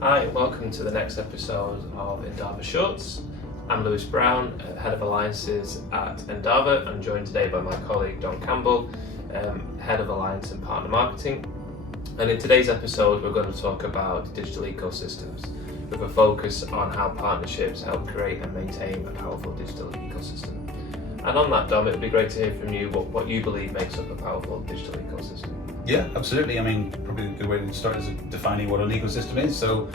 Hi, welcome to the next episode of Endava Shorts. I'm Lewis Brown, Head of Alliances at Endava. I'm joined today by my colleague Don Campbell, Head of Alliance and Partner Marketing. And in today's episode, we're going to talk about digital ecosystems with a focus on how partnerships help create and maintain a powerful digital ecosystem. And on that, Dom, it would be great to hear from you what you believe makes up a powerful digital ecosystem. Yeah, absolutely. I mean, probably a good way to start is defining what an ecosystem is. So,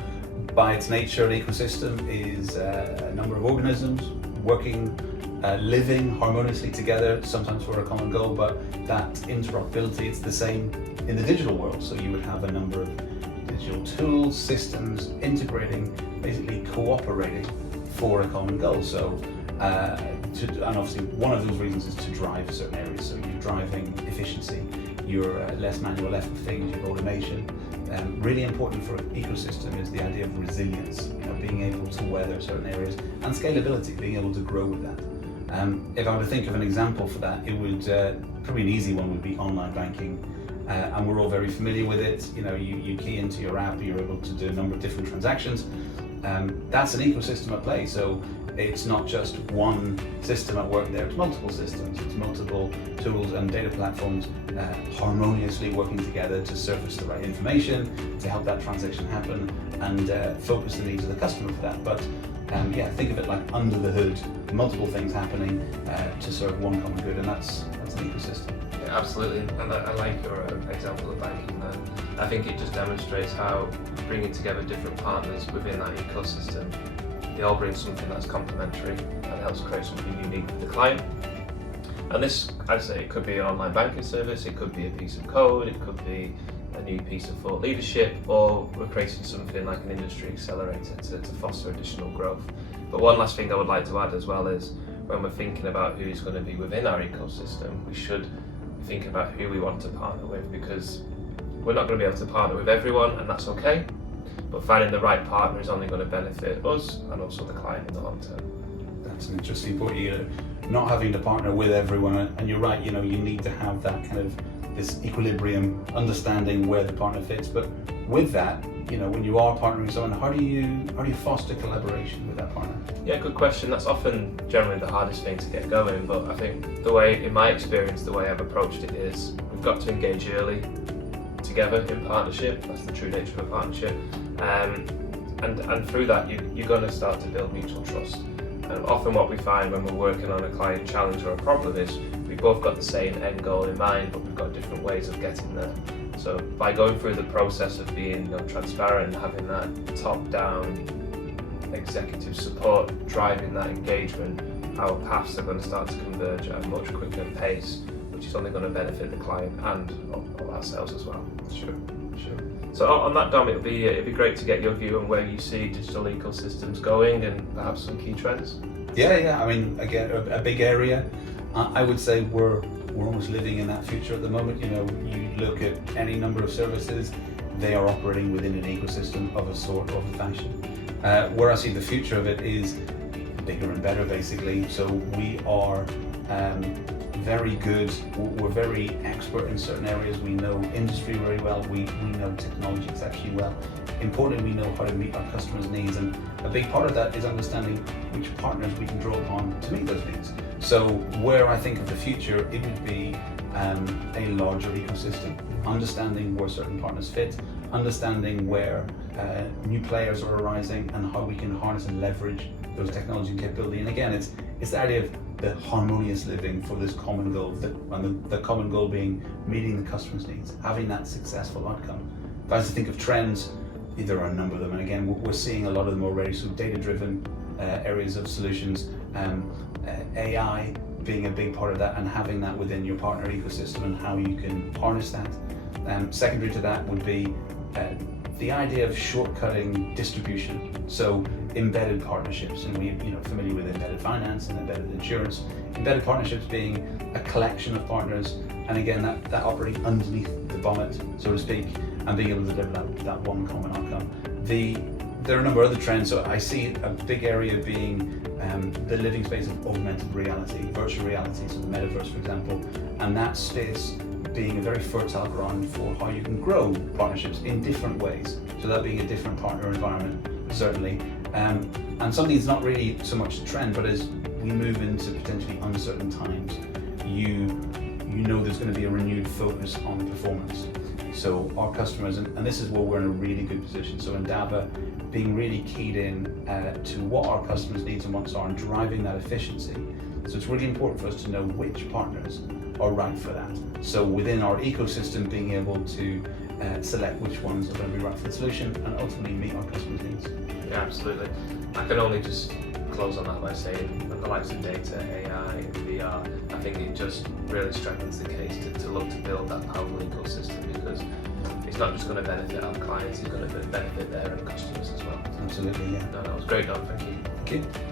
by its nature, an ecosystem is a number of organisms working, living harmoniously together, sometimes for a common goal, but that interoperability, it's the same in the digital world. So you would have a number of digital tools, systems, integrating, basically cooperating for a common goal. So, and obviously one of those reasons is to drive certain areas. So you're driving efficiency, you're less manual effort things, you have automation. Really important for an ecosystem is the idea of resilience, being able to weather certain areas, and scalability, being able to grow with that. If I were to think of an example for that, it would probably an easy one would be online banking, and we're all very familiar with it. You key into your app, you're able to do a number of different transactions. That's an ecosystem at play. So it's not just one system at work there, it's multiple systems, it's multiple tools and data platforms harmoniously working together to surface the right information, to help that transaction happen, and focus the needs of the customer for that. But think of it like under the hood, multiple things happening to serve one common good, and that's an ecosystem. Yeah, absolutely, and I like your example of banking there. I think it just demonstrates how bringing together different partners within that ecosystem, they all bring something that's complementary and helps create something unique for the client. And this, I'd say, it could be an online banking service, it could be a piece of code, it could be a new piece of thought leadership, or we're creating something like an industry accelerator to foster additional growth. But one last thing I would like to add as well is when we're thinking about who's going to be within our ecosystem, we should think about who we want to partner with, because we're not going to be able to partner with everyone, and that's okay. But finding the right partner is only going to benefit us and also the client in the long term. That's an interesting point. Not having to partner with everyone, and you're right. You need to have that kind of this equilibrium, understanding where the partner fits. But with that, when you are partnering with someone, how do you foster collaboration with that partner? Yeah, good question. That's often generally the hardest thing to get going. But I think in my experience, the way I've approached it is we've got to engage early together in partnership. That's the true nature of a partnership. And through that, you're going to start to build mutual trust. And often what we find when we're working on a client challenge or a problem is we've both got the same end goal in mind, but we've got different ways of getting there. So by going through the process of being transparent, having that top-down executive support, driving that engagement, our paths are going to start to converge at a much quicker pace, which is only going to benefit the client and ourselves as well. Sure. So on that, Dom, it'd be great to get your view on where you see digital ecosystems going and perhaps some key trends. Yeah. I mean, again, a big area. I would say we're almost living in that future at the moment. You look at any number of services, they are operating within an ecosystem of a sort or of a fashion. Where I see the future of it is bigger and better, basically. So we are very good, we're very expert in certain areas. We know industry very well, we know technology exceptionally well. Importantly, we know how to meet our customers' needs, and a big part of that is understanding which partners we can draw upon to meet those needs. So where I think of the future, it would be a larger ecosystem, understanding where certain partners fit, understanding where new players are arising and how we can harness and leverage those technology and capability. And again, it's the idea of the harmonious living for this common goal, and the common goal being meeting the customer's needs, having that successful outcome. If I was to think of trends, there are a number of them, and again, we're seeing a lot of them already. So data-driven areas of solutions, AI being a big part of that, and having that within your partner ecosystem and how you can harness that. Secondary to that would be the idea of shortcutting distribution. So embedded partnerships, and we're familiar with embedded finance and embedded insurance. Embedded partnerships being a collection of partners, and again that operating underneath the bonnet, so to speak, and being able to deliver that one common outcome. There are a number of other trends. So I see a big area being the living space of augmented reality, virtual reality, so the metaverse, for example, and that space being a very fertile ground for how you can grow partnerships in different ways. So that being a different partner environment, certainly. And something that's not really so much a trend, but as we move into potentially uncertain times, you know there's going to be a renewed focus on performance. So our customers, and this is where we're in a really good position. So Endava being really keyed in to what our customers' needs and wants are and driving that efficiency. So it's really important for us to know which partners are right for that. So within our ecosystem, being able to select which ones are going to be right for the solution and ultimately meet our customers' needs. Yeah, absolutely. I can only just close on that by saying the likes of data, AI, VR, I think it just really strengthens the case to look to build that powerful ecosystem, because it's not just going to benefit our clients, it's going to benefit their own customers as well. Absolutely, yeah. No, that was great, Don. Thank you. Thank you.